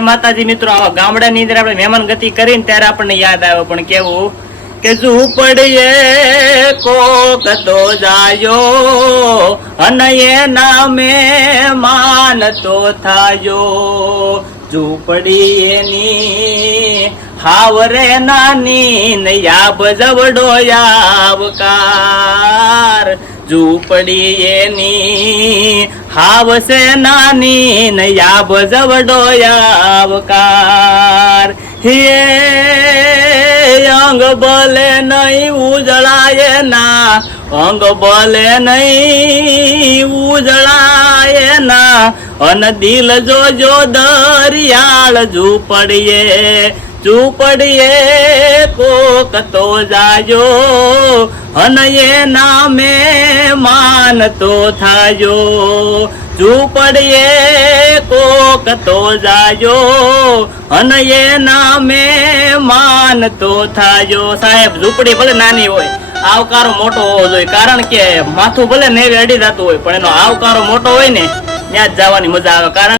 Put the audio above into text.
માતાજી મિત્રો, આવા ગામડાની અંદર આપણે મહેમાન ગતિ કરીને ત્યારે આપણને યાદ આવે પણ કેવું કે ઝૂંપડીએ કોક તો જાયો અને એના મહેમાન તો થાયો. ઝૂંપડી એની હાવરે નાની ને યાબ જવડો યાવકાર. ઝૂંપડી એની હાવસે નાની ને યાબ જવડો યાવકાર. હે અંગ ભલે નહીં ઉજળાય ના, અંગ ભલે નહીં ઉજળાય ના, અન દિલ જોજો દરિયાળ. ઝૂંપડીએ ઝૂંપડીએ કોક તો જાજો અને એના મહેમાન તો થાજો. ઝૂંપડીએ કોક તો જાજો અને એના મહેમાન તો થાજો. સાહેબ, ઝૂંપડી ભલે નાની હોય, આવકારો મોટો હોવો જોઈએ. કારણ કે માથું ભલે નેવે અડી જતું હોય પણ એનો આવકારો મોટો હોય ને ત્યાં જ જવાની મજા આવે. કારણ